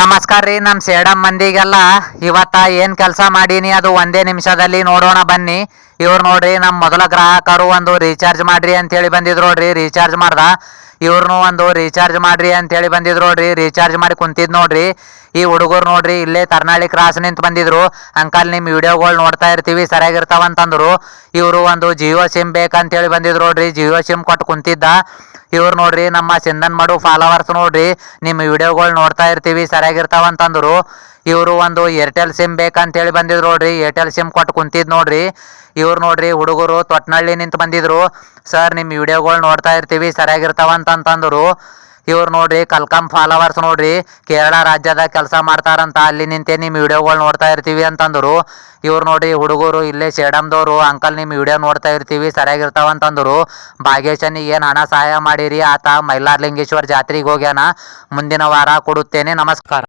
ನಮಸ್ಕಾರ ರೀ. ನಮ್ಮ ಸೇಡಂ ಮಂದಿಗೆಲ್ಲ ಇವತ್ತ ಏನು ಕೆಲಸ ಮಾಡೀನಿ ಅದು ಒಂದೇ ನಿಮಿಷದಲ್ಲಿ ನೋಡೋಣ ಬನ್ನಿ. ಇವ್ರು ನೋಡ್ರಿ ನಮ್ಮ ಮೊದಲ ಗ್ರಾಹಕರು ಒಂದು ರೀಚಾರ್ಜ್ ಮಾಡ್ರಿ ಅಂತೇಳಿ ಬಂದಿದ್ರು ನೋಡ್ರಿ. ರೀಚಾರ್ಜ್ ಮಾಡ್ದ ಇವ್ರನ್ನೂ ಒಂದು ರೀಚಾರ್ಜ್ ಮಾಡ್ರಿ ಅಂತೇಳಿ ಬಂದಿದ್ರು ನೋಡ್ರಿ. ರೀಚಾರ್ಜ್ ಮಾಡಿ ಕುಂತಿದ್ ನೋಡ್ರಿ. ಈ ಹುಡುಗರು ನೋಡ್ರಿ ಇಲ್ಲೇ ತರ್ನಾಳಿ ಕ್ರಾಸ್ ನಿಂತು ಬಂದಿದ್ರು. ಅಂಕಲ್ ನಿಮ್ಮ ವಿಡಿಯೋಗಳು ನೋಡ್ತಾ ಇರ್ತೀವಿ ಸರಿಯಾಗಿರ್ತಾವಂತಂದ್ರು. ಇವರು ಒಂದು ಜಿಯೋ ಸಿಮ್ ಬೇಕಂತೇಳಿ ಬಂದಿದ್ರು ನೋಡ್ರಿ. ಜಿಯೋ ಸಿಮ್ ಕೊಟ್ಟು ಕುಂತಿದ್ದ. ಇವ್ರು ನೋಡ್ರಿ ನಮ್ಮ ಸಿಂಧನ್ ಮಡು ಫಾಲೋವರ್ಸ್ ನೋಡ್ರಿ. ನಿಮ್ಮ ವಿಡಿಯೋಗಳು ನೋಡ್ತಾ ಇರ್ತೀವಿ ಸರಿಯಾಗಿರ್ತಾವಂತಂದ್ರು. ಇವರು ಒಂದು ಏರ್ಟೆಲ್ ಸಿಮ್ ಬೇಕಂತೇಳಿ ಬಂದಿದ್ರು ನೋಡ್ರಿ. ಏರ್ಟೆಲ್ ಸಿಮ್ ಕೊಟ್ಟು ಕುಂತಿದ್ ನೋಡ್ರಿ. ಇವ್ರು ನೋಡ್ರಿ ಹುಡುಗರು ತೊಟ್ನಳ್ಳಿ ನಿಂತು ಬಂದಿದ್ರು. ಸರ್ ನಿಮ್ಮ ವಿಡಿಯೋಗಳು ನೋಡ್ತಾ ಇರ್ತೀವಿ ಸರಿಯಾಗಿರ್ತಾವಂತಂದ್ರು. ಇವ್ರು ನೋಡ್ರಿ ಕಲ್ಕಂ ಫಾಲೋವರ್ಸ್ ನೋಡ್ರಿ. ಕೇರಳ ರಾಜ್ಯದಾಗ ಕೆಲಸ ಮಾಡ್ತಾರಂತ, ಅಲ್ಲಿ ನಿಂತೆ ನಿಮ್ಮ ವಿಡಿಯೋಗಳು ನೋಡ್ತಾ ಇರ್ತೀವಿ ಅಂತಂದರು. ಇವ್ರು ನೋಡ್ರಿ ಹುಡುಗರು ಇಲ್ಲೇ ಸೇಡಮ್ದವರು. ಅಂಕಲ್ ನಿಮ್ಮ ವಿಡಿಯೋ ನೋಡ್ತಾ ಇರ್ತೀವಿ ಸರಿಯಾಗಿರ್ತಾವಂತಂದರು. ಭಾಗ್ಯೇಶನಿಗೆ ಏನು ಹಣ ಸಹಾಯ ಮಾಡಿರಿ, ಆತ ಮೈಲಾರಲಿಂಗೇಶ್ವರ ಜಾತ್ರೆಗೆ ಹೋಗ್ಯಾನ. ಮುಂದಿನ ವಾರ ಕೊಡುತ್ತೇನೆ. ನಮಸ್ಕಾರ.